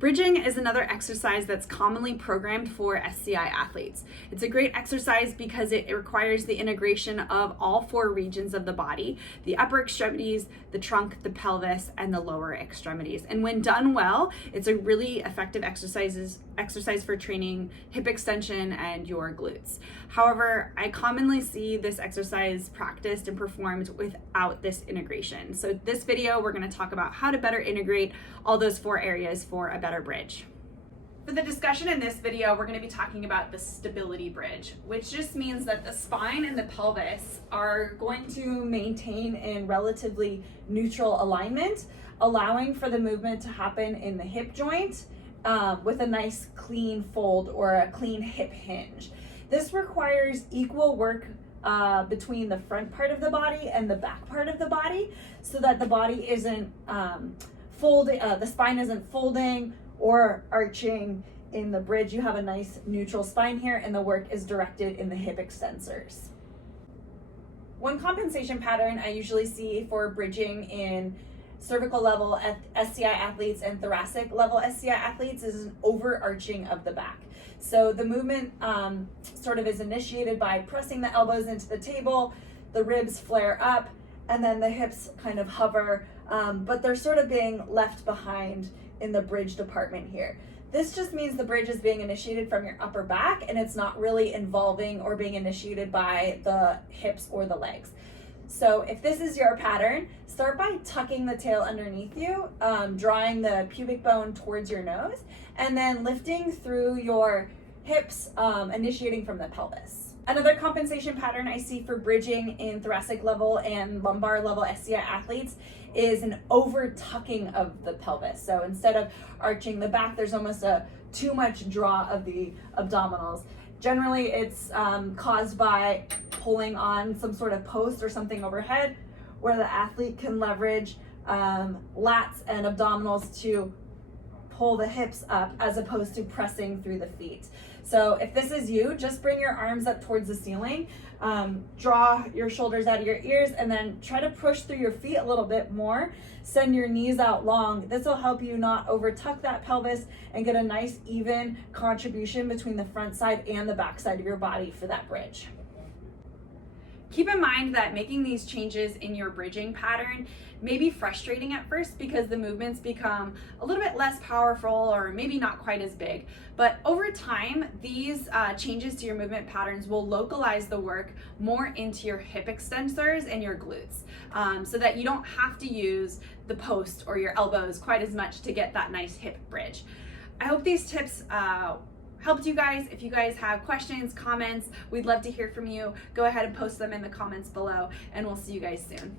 Bridging is another exercise that's commonly programmed for SCI athletes. It's a great exercise because it requires the integration of all four regions of the body: the upper extremities, the trunk, the pelvis, and the lower extremities. And when done well, it's a really effective exercise for training hip extension and your glutes. However, I commonly see this exercise practiced and performed without this integration. So this video, we're going to talk about how to better integrate all those four areas for a better bridge. For the discussion in this video, we're going to be talking about the stability bridge, which just means that the spine and the pelvis are going to maintain in relatively neutral alignment, allowing for the movement to happen in the hip joint with a nice clean fold or a clean hip hinge. This requires equal work between the front part of the body and the back part of the body, so that the body isn't folding, the spine isn't folding or arching in the bridge. You have a nice neutral spine here, and the work is directed in the hip extensors. One compensation pattern I usually see for bridging in cervical level SCI athletes and thoracic level SCI athletes is an overarching of the back. So the movement sort of is initiated by pressing the elbows into the table, the ribs flare up, and then the hips kind of hover, but they're sort of being left behind in the bridge department here. This just means the bridge is being initiated from your upper back, and it's not really involving or being initiated by the hips or the legs. So if this is your pattern, start by tucking the tail underneath you, drawing the pubic bone towards your nose, and then lifting through your hips, initiating from the pelvis. Another compensation pattern I see for bridging in thoracic level and lumbar level SCI athletes is an over tucking of the pelvis. So instead of arching the back, there's almost a too much draw of the abdominals. Generally, it's caused by pulling on some sort of post or something overhead, where the athlete can leverage lats and abdominals to pull the hips up as opposed to pressing through the feet. So if this is you, just bring your arms up towards the ceiling, draw your shoulders out of your ears, and then try to push through your feet a little bit more. Send your knees out long. This will help you not over tuck that pelvis and get a nice even contribution between the front side and the back side of your body for that bridge. Keep in mind that making these changes in your bridging pattern may be frustrating at first because the movements become a little bit less powerful or maybe not quite as big. But over time, these changes to your movement patterns will localize the work more into your hip extensors and your glutes, so that you don't have to use the post or your elbows quite as much to get that nice hip bridge. I hope these tips helped you guys. If you guys have questions, comments, we'd love to hear from you. Go ahead and post them in the comments below, and we'll see you guys soon.